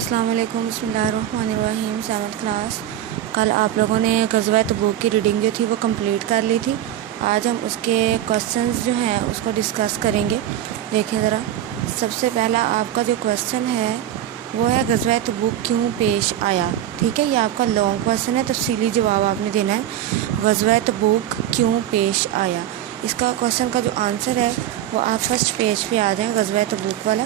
السلام علیکم، بسم اللہ الرحمن الرحیم۔ 7th class. کل آپ لوگوں نے غزوہ تبوک کی ریڈنگ جو تھی وہ کمپلیٹ کر لی تھی۔ آج ہم اس کے کوسچنز جو ہیں اس کو ڈسکس کریں گے۔ دیکھیں ذرا، سب سے پہلا آپ کا جو کوسچن ہے وہ ہے غزوہ تبوک کیوں پیش آیا۔ ٹھیک ہے، یہ آپ کا لانگ کوسچن ہے، تفصیلی جواب آپ نے دینا ہے۔ غزوہ تبوک کیوں پیش آیا، اس کا کوسچن کا جو آنسر ہے وہ آپ فرسٹ پیج پہ آ جائیں، غزوہ تبوک والا۔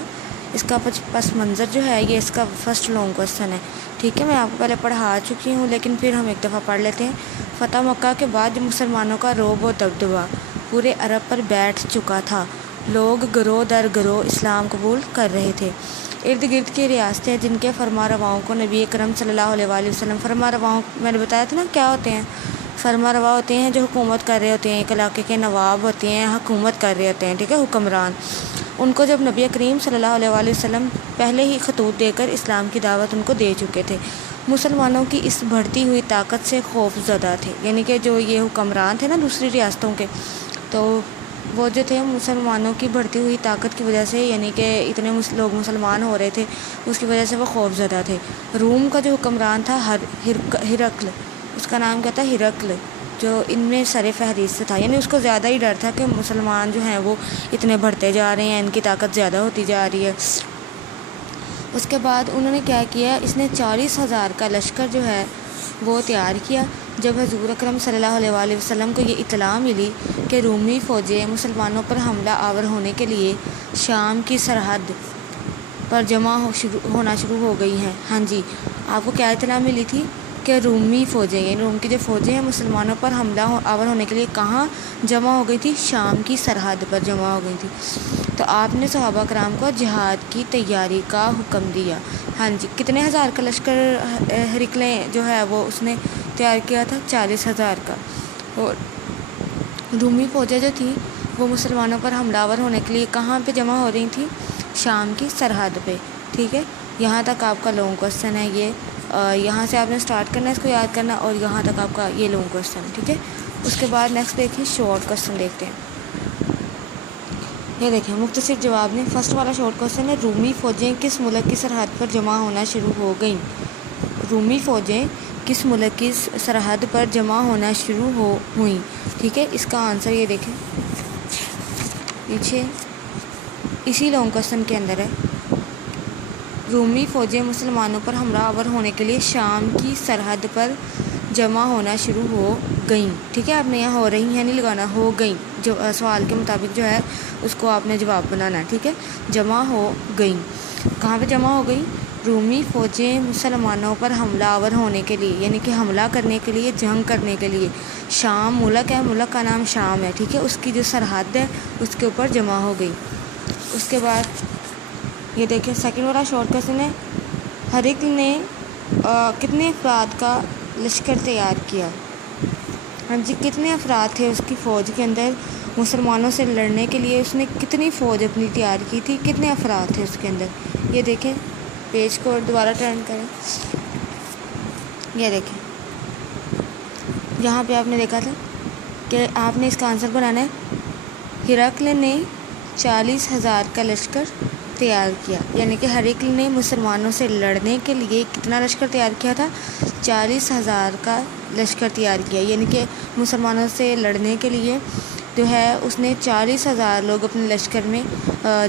اس کا پس منظر جو ہے یہ اس کا فرسٹ لانگ کوسچن ہے۔ ٹھیک ہے، میں آپ کو پہلے پڑھا چکی ہوں لیکن پھر ہم ایک دفعہ پڑھ لیتے ہیں۔ فتح مکہ کے بعد مسلمانوں کا رعب و دبدبہ پورے عرب پر بیٹھ چکا تھا۔ لوگ گروہ در گروہ اسلام قبول کر رہے تھے۔ ارد گرد کی ریاستیں جن کے فرما رواؤں کو نبی اکرم صلی اللہ علیہ وآلہ وسلم، فرما رواؤں میں نے بتایا تھا نا کیا ہوتے ہیں، فرما روا ہوتے ہیں جو حکومت کر رہے ہوتے ہیں، ایک علاقے کے نواب ہوتے ہیں، حکومت کر رہے ہوتے ہیں، ٹھیک ہے، حکمران۔ ان کو جب نبی کریم صلی اللہ علیہ وآلہ وسلم پہلے ہی خطوط دے کر اسلام کی دعوت ان کو دے چکے تھے، مسلمانوں کی اس بڑھتی ہوئی طاقت سے خوف زدہ تھے۔ یعنی کہ جو یہ حکمران تھے نا دوسری ریاستوں کے، تو وہ جو تھے مسلمانوں کی بڑھتی ہوئی طاقت کی وجہ سے، یعنی کہ اتنے لوگ مسلمان ہو رہے تھے، اس کی وجہ سے وہ خوف زدہ تھے۔ روم کا جو حکمران تھا ہرقل، اس کا نام کیا تھا، ہرقل، جو ان میں سر فہرست تھا، یعنی اس کو زیادہ ہی ڈر تھا کہ مسلمان جو ہیں وہ اتنے بڑھتے جا رہے ہیں، ان کی طاقت زیادہ ہوتی جا رہی ہے۔ اس کے بعد انہوں نے کیا کیا، اس نے 40,000 کا لشکر جو ہے وہ تیار کیا۔ جب حضور اکرم صلی اللہ علیہ وآلہ وسلم کو یہ اطلاع ملی کہ رومی فوجیں مسلمانوں پر حملہ آور ہونے کے لیے شام کی سرحد پر جمع ہونا شروع ہو گئی ہیں، ہاں جی، آپ کو کیا اطلاع ملی تھی کہ رومی فوجیں، یعنی روم کی جو فوجیں ہیں مسلمانوں پر حملہ آور ہونے کے لیے کہاں جمع ہو گئی تھی، شام کی سرحد پر جمع ہو گئی تھی۔ تو آپ نے صحابہ کرام کو جہاد کی تیاری کا حکم دیا۔ ہاں جی، کتنے ہزار کا لشکر ہرقل جو ہے وہ اس نے تیار کیا تھا، 40,000 کا۔ اور رومی فوجیں جو تھیں وہ مسلمانوں پر حملہ آور ہونے کے لیے کہاں پہ جمع ہو رہی تھیں، شام کی سرحد پہ۔ ٹھیک ہے، یہاں تک آپ کا لانگ کوسچن ہے، یہ یہاں سے آپ نے سٹارٹ کرنا ہے اس کو یاد کرنا، اور یہاں تک آپ کا یہ لانگ کوسچن، ٹھیک ہے۔ اس کے بعد نیکسٹ دیکھیں، شارٹ کوسچن دیکھتے ہیں۔ یہ دیکھیں مختصر جواب میں، فرسٹ والا شارٹ کوسچن ہے، رومی فوجیں کس ملک کی سرحد پر جمع ہونا شروع ہو گئیں۔ رومی فوجیں کس ملک کی سرحد پر جمع ہونا شروع ہوئیں، ٹھیک ہے۔ اس کا آنسر یہ دیکھیں پیچھے اسی لانگ کوسچن کے اندر ہے، رومی فوجیں مسلمانوں پر حملہ آور ہونے کے لیے شام کی سرحد پر جمع ہونا شروع ہو گئیں، ٹھیک ہے۔ آپ نے یہاں ہو رہی ہیں نہیں لگانا، ہو گئیں، جو سوال کے مطابق جو ہے اس کو آپ نے جواب بنانا ہے، ٹھیک ہے۔ جمع ہو گئیں، کہاں پہ جمع ہو گئیں، رومی فوجیں مسلمانوں پر حملہ آور ہونے کے لیے، یعنی کہ حملہ کرنے کے لیے، جنگ کرنے کے لیے، شام ملک ہے، ملک کا نام شام ہے، ٹھیک ہے، اس کی جو سرحد ہے اس کے اوپر جمع ہو گئی۔ اس کے بعد یہ دیکھیں سیکنڈ والا شارٹ کوسچن ہے، ہرقل نے کتنے افراد کا لشکر تیار کیا۔ ہاں جی، کتنے افراد تھے اس کی فوج کے اندر، مسلمانوں سے لڑنے کے لیے اس نے کتنی فوج اپنی تیار کی تھی، کتنے افراد تھے اس کے اندر۔ یہ دیکھیں، پیج کو دوبارہ ٹرن کریں، یہ دیکھیں یہاں پہ آپ نے دیکھا تھا کہ آپ نے اس کا آنسر بنانا ہے، ہرقل نے 40,000 کا لشکر تیار کیا، یعنی کہ ہرقل نے مسلمانوں سے لڑنے کے لیے کتنا لشکر تیار کیا تھا، 40,000 کا لشکر تیار کیا، یعنی کہ مسلمانوں سے لڑنے کے لیے جو ہے اس نے 40,000 لوگ اپنے لشکر میں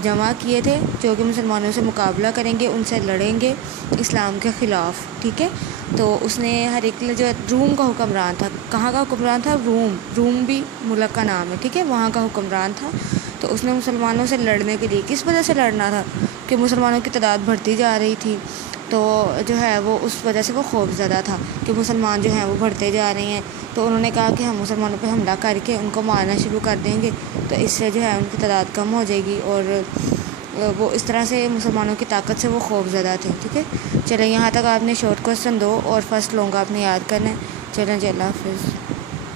جمع کیے تھے، جو کہ مسلمانوں سے مقابلہ کریں گے، ان سے لڑیں گے اسلام کے خلاف، ٹھیک ہے۔ تو اس نے ہرقل جو روم کا حکمران تھا، کہاں کا حکمران تھا، روم بھی ملک کا نام ہے، ٹھیک ہے، وہاں کا حکمران تھا۔ تو اس نے مسلمانوں سے لڑنے کے لیے کس وجہ سے لڑنا تھا کہ مسلمانوں کی تعداد بڑھتی جا رہی تھی، تو جو ہے وہ اس وجہ سے وہ خوف زدہ تھا کہ مسلمان جو ہیں وہ بڑھتے جا رہے ہیں، تو انہوں نے کہا کہ ہم مسلمانوں پہ حملہ کر کے ان کو مارنا شروع کر دیں گے، تو اس سے جو ہے ان کی تعداد کم ہو جائے گی، اور وہ اس طرح سے مسلمانوں کی طاقت سے وہ خوف زدہ تھے، ٹھیک ہے۔ چلیں یہاں تک آپ نے شارٹ کوسچن 2 اور فرسٹ لانگ آپ نے یاد کرنا ہے۔ چلیں جی، اللہ حافظ۔